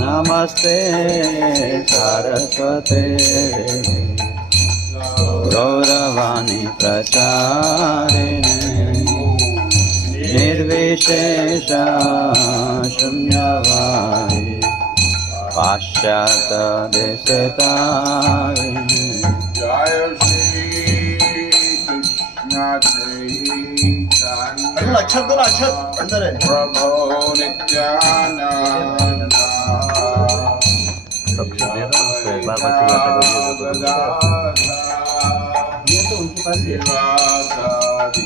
नमस्ते सरस्वते गौरवाणी प्रचारिणे निर्विशेष शून्यवादी पाश्चात्य देशतारिणे जय श्री कृष्ण चैतन्य अंदर है प्रभो नित्यानंद ये तो उनके पास ही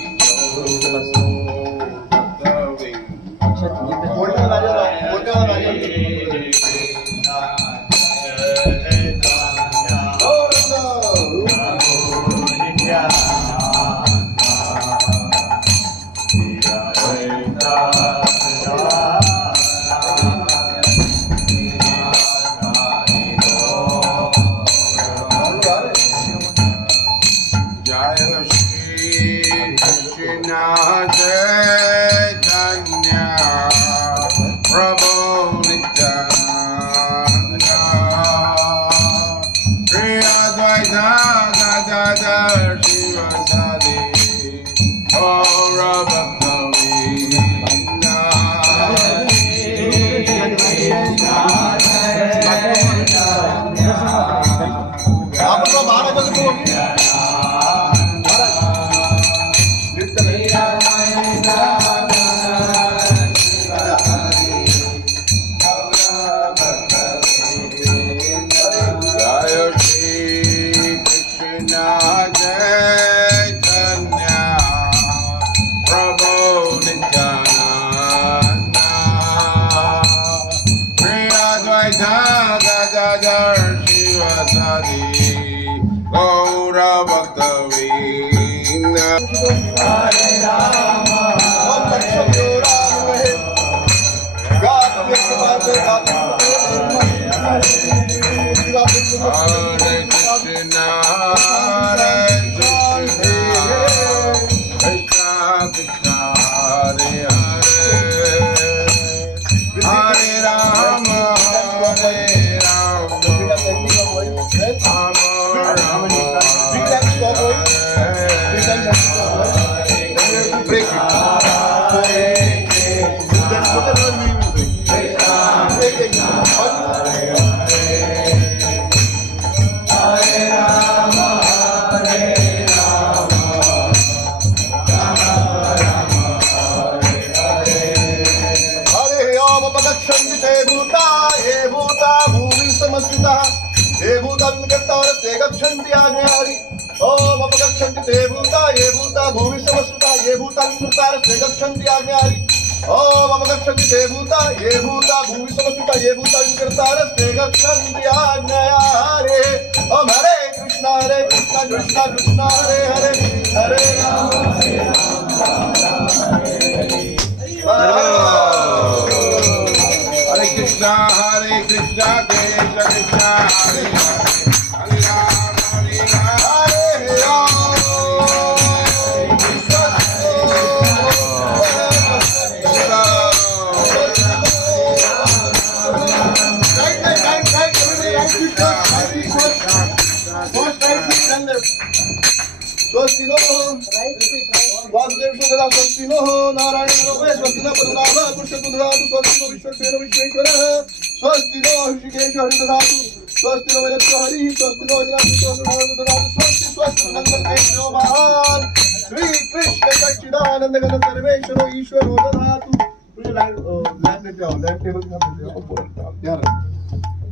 है।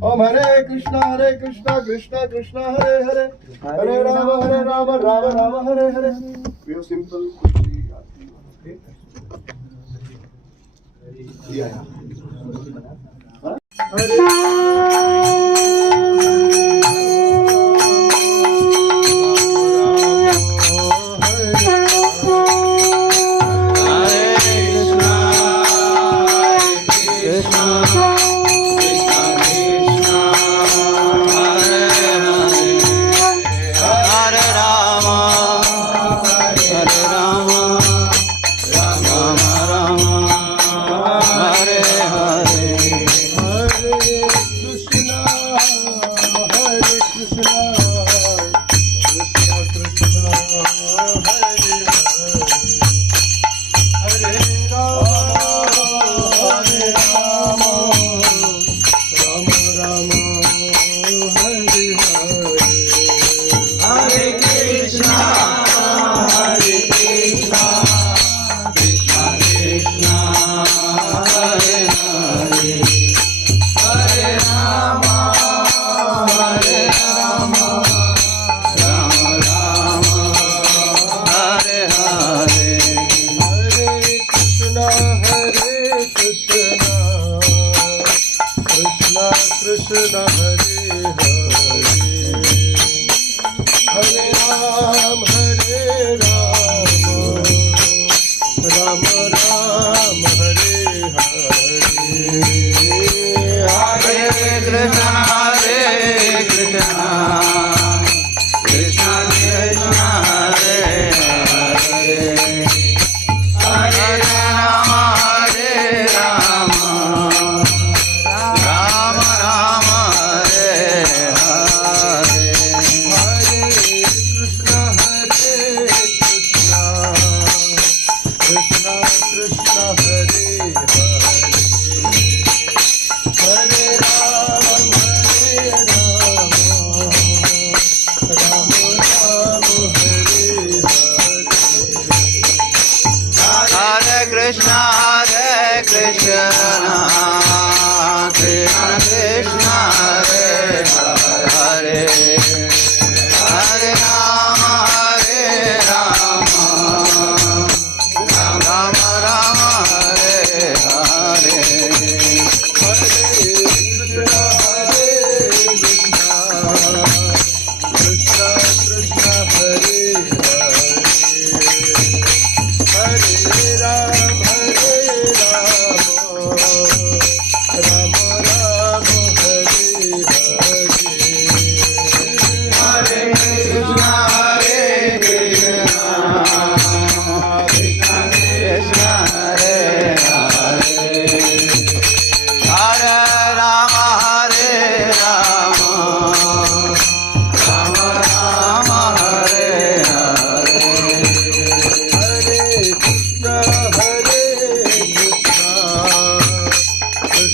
Om Hare Krishna Krishna Krishna Hare Hare Hare Ram Ram Ram Hare Hare. Simple Hare Krishna Hare Hare Ram Ram Ram Hare Hare Hare Krishna, Krishna Krishna, Hare Hare, Hare Rama, Rama Rama, Hare Hare. Krishna Krishna Hare Hare Hare Krishna Krishna Krishna Hare Hare Hare Rama Rama Rama Hare Hare Krishna Krishna Hare Hare Ram Ram Ram Hare Hare Hare Krishna Krishna Krishna Hare Hare Hare Rama Rama Rama Hare Hare Hare Krishna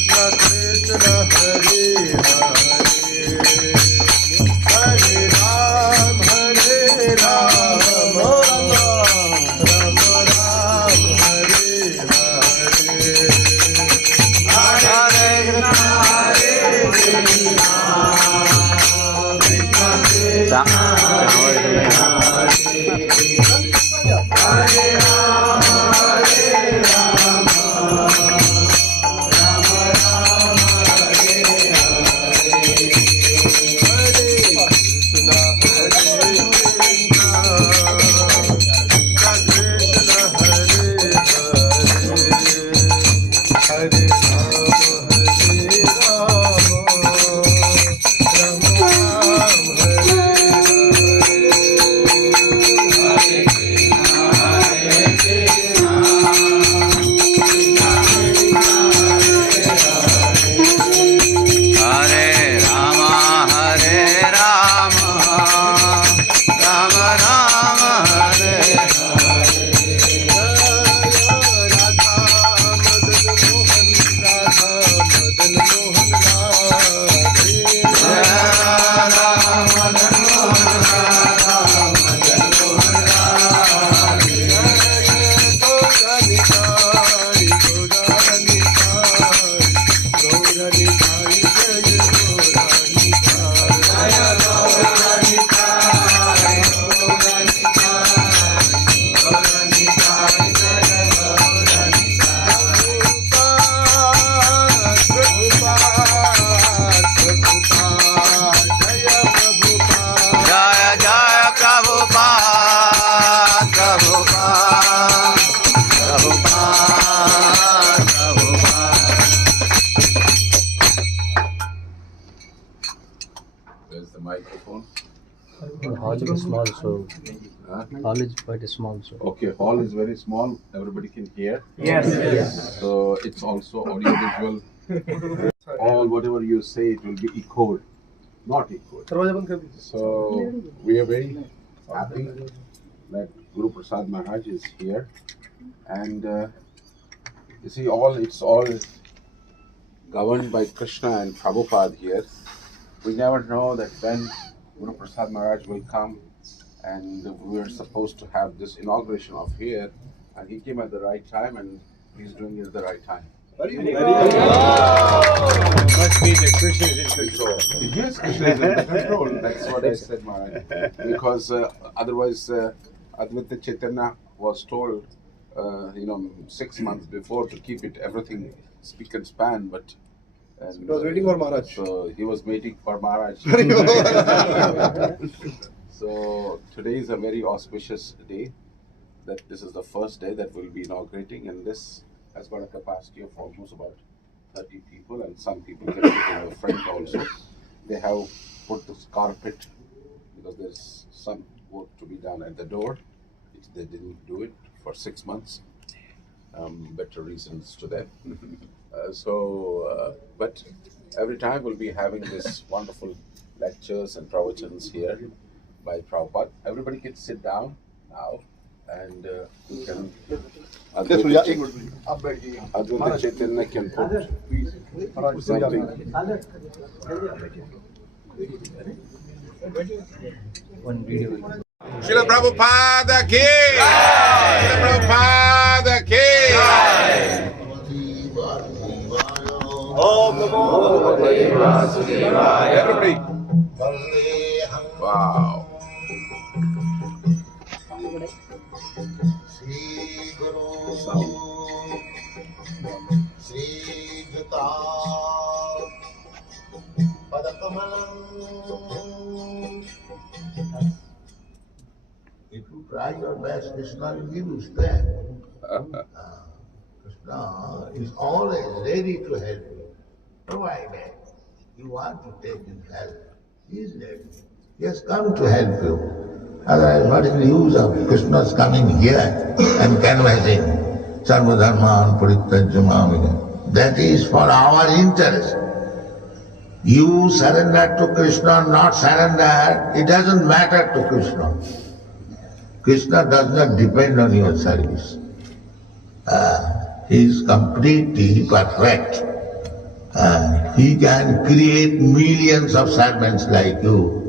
Krishna Krishna Hare Hare Hare Ram Ram Ram Hare Hare Hare Hare Rama, Rama Rama, Hare Jaya Jaya Prabhupada, Prabhupada, Prabhupada, Prabhupada. There's the microphone. Hall is small, so Huh? hall is quite small, so Okay, hall is very small. Everybody can hear. yes. So it's also audio visual. All whatever you say, it will be echoed, not echoed. So we are very happy that Guru Prasad Maharaj is here, and you see, it's all governed by Krishna and Prabhupada here. We never know that when Guru Prasad Maharaj will come, and we were supposed to have this inauguration of here, and he came at the right time, and he's doing it at the right time. Must be that Krishna is in control. Yes, Krishna is in control. That's what I said, Maharaj. Because otherwise, Advaita Chaitanya was told, 6 months before to keep it everything speak and span, but And, It was waiting for Maharaj. So he was waiting for Maharaj. So today is a very auspicious day. That this is the first day that we'll be inaugurating, and this has got a capacity of almost about 30 people, and some people can sit in the front also. They have put this carpet because there's some work to be done at the door, which they didn't do it for 6 months. Better reasons to them. But every time we'll be having this wonderful lectures and pravachans here by Prabhupada. Everybody can sit down now and you can Advaita Chaitanya can put something. One video will Srila Prabhupada ki! Srila Prabhupada ki! Everybody. Wow. If you try your best, Krishna will give you strength. Krishna is always ready to help you, provided you want to take his help. He is ready. He has come to help you. Otherwise, what is the use of Krishna's coming here and canvassing Sarvadharman Parityajya Mamina? That is for our interest. You surrender to Krishna, not surrender, it doesn't matter to Krishna. Krishna does not depend on your service. He is completely perfect. He can create millions of servants like you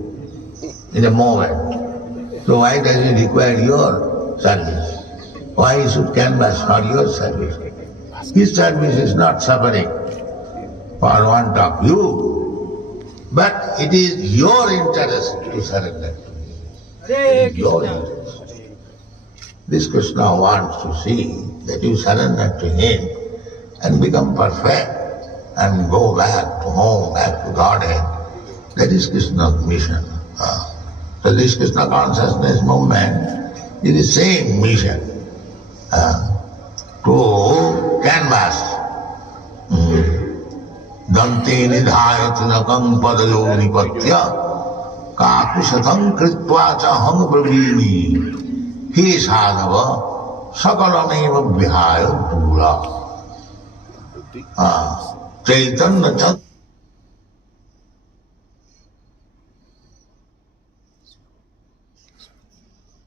in a moment. So why does he require your service? Why he should canvass for your service? His service is not suffering for want of you, but it is your interest to surrender to him. It is your interest. This Krishna wants to see that you surrender to him and become perfect and go back to home, back to Godhead. That is Krishna's mission. So this Krishna consciousness movement is the same mission to canvas. Dante nidhaya tunakam padayo nipatya kakushatam kritva cha hang brahmini he sadhava sakalameva vihaya pura. Chaitanya